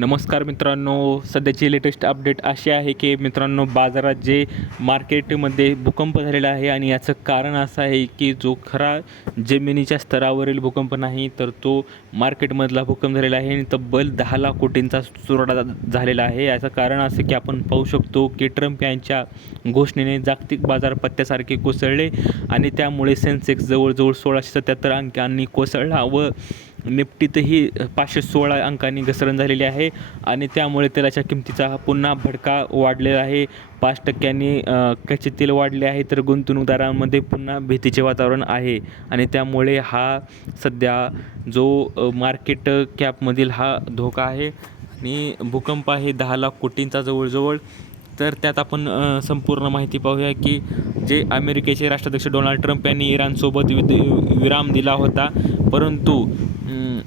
नमस्कार मित्रांनो, सध्याची लेटेस्ट अपडेट अशी आहे की मित्रांनो, बाजारात जे मार्केटमध्ये भूकंप झालेला आहे आणि याचं कारण असं आहे की जो खरा जमिनीच्या स्तरावरील भूकंप नाही, तर तो मार्केटमधला भूकंप झालेला आहे आणि तब्बल 10 लाख कोटींचा चुराडा झालेला आहे. याचं कारण असं की आपण पाहू शकतो की ट्रम्प यांच्या घोषणेने जागतिक बाजार पत्त्यासारखे कोसळले आणि त्यामुळे सेन्सेक्स जवळजवळ 1677 अंकांनी कोसळला व निफ्टीतही 516 अंकांनी घसरण झालेली आहे आणि त्यामुळे तेलाच्या किमतीचा पुन्हा भडका वाढलेला आहे. 5% कच्चे तेल वाढले आहे, तर गुंतवणूकदारांमध्ये पुन्हा भीतीचे वातावरण आहे आणि त्यामुळे हा सध्या जो मार्केट कॅपमधील हा धोका आहे आणि भूकंप आहे 10 लाख कोटींचा जवळजवळ. तर त्यात आपण संपूर्ण माहिती पाहूया की जे अमेरिकेचे राष्ट्राध्यक्ष डोनाल्ड ट्रम्प यांनी इराणसोबत विराम दिला होता, परंतु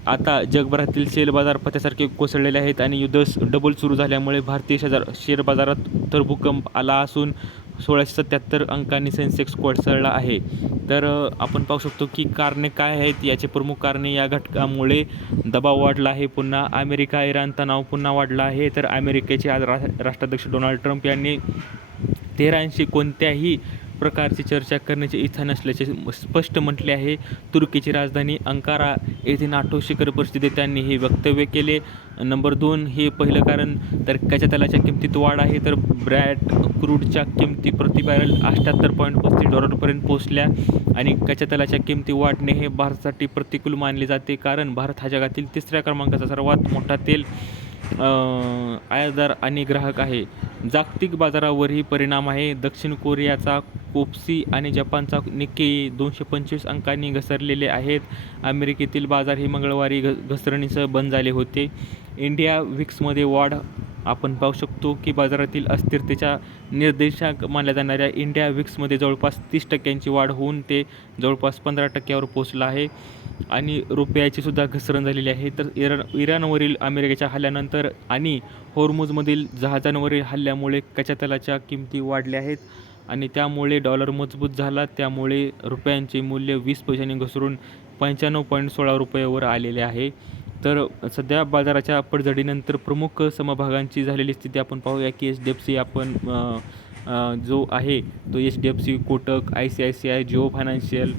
आता जगभरातील शेअर बाजार पत्त्यासारखे कोसळलेले आहेत आणि युद्ध डबल सुरू झाल्यामुळे भारतीय शेअर बाजारात तर भूकंप आला असून 1677 अंकांनी सेन्सेक्स कोसळला आहे. तर आपण पाहू शकतो की कारणे काय आहेत. याचे प्रमुख कारणे या घटकामुळे दबाव वाढला आहे. पुन्हा अमेरिका इराण तणाव पुन्हा वाढला आहे. तर अमेरिकेचे आज राष्ट्राध्यक्ष डोनाल्ड ट्रम्प यांनी तेहरानशी कोणत्याही प्रकारची चर्चा करण्याची इच्छा नसल्याचे स्पष्ट म्हटले आहे. तुर्कीची राजधानी अंकारा येथे नाटो शिखर परिषदेत त्यांनी हे वक्तव्य केले. नंबर 2 हे पहिलं कारण तर कच्च्या तेलाच्या किमतीत वाढ आहे. तर ब्रॅड क्रूडच्या किमती प्रति बॅरल $78.35 पोहोचल्या आणि कच्च्या तेलाच्या किमती वाढणे हे भारतासाठी प्रतिकूल मानले जाते, कारण भारत हा जगातील 3ऱ्या क्रमांकाचा सर्वात मोठा तेल आयातदार आणि ग्राहक आहे. जागतिक बाजारावरही परिणाम आहे. दक्षिण कोरियाचा कोप्सी आणि जपानचा निक्केई 225 अंकांनी घसरलेले आहेत. अमेरिकेतील बाजार हे मंगळवारी घसरणीसह बंद झाले होते. इंडिया विक्समध्ये वाढ आपण पाहू शकतो की बाजारातील अस्थिरतेच्या निर्देशांक मानल्या जाणाऱ्या इंडिया विक्समध्ये जवळपास 30% वाढ होऊन ते जवळपास 15% पोहोचलं आहे आणि रुपयाची सुद्धा घसरण झालेली आहे. तर इराणवरील अमेरिकेच्या हल्ल्यानंतर आणि होर्मुझमधील जहाजांवरील हल्ल्यामुळे कच्च्या तेलाच्या किमती वाढल्या आहेत आणि त्यामुळे डॉलर मजबूत झाला. त्यामुळे रुपयांचे मूल्य 20 पैशांनी घसरून ₹95.16 आलेले आहे. तर सध्या बाजाराच्या पडझडीनंतर प्रमुख समभागांची झालेली स्थिती आपण पाहूया की HDFC आपण जो आहे तो HDFC, Kotak, ICICI, Jio financial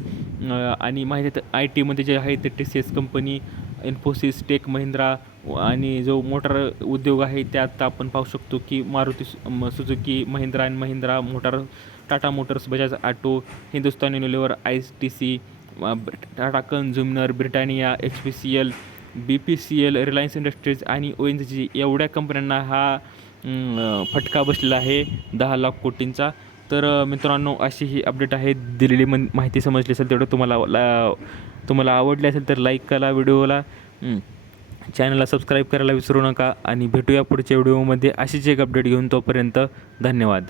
आणि माहिती IT मध्ये जे आहे ते TCS company, Infosys, tech Mahindra आणि जो मोटार उद्योग आहे त्यात आपण पाहू शकतो की Maruti Suzuki, Mahindra and Mahindra motor, Tata Motors, Bajaj auto, Hindustan Unilever, ITC, Tata consumer, Britannia, HPCL, BPCL, Reliance industries आणि ONGC एवढ्या कंपन्यांना हा फटका बसलेला आहे 10 लाख कोटींचा. तर मित्रांनो, अशी ही अपडेट आहे. दिलेली माहिती समजली असेल तेवढं तुम्हाला आवडली असेल तर लाईक करा व्हिडिओला, चॅनलला सबस्क्राईब करायला विसरू नका आणि भेटूया पुढच्या व्हिडिओमध्ये अशीच एक अपडेट घेऊन. तोपर्यंत धन्यवाद.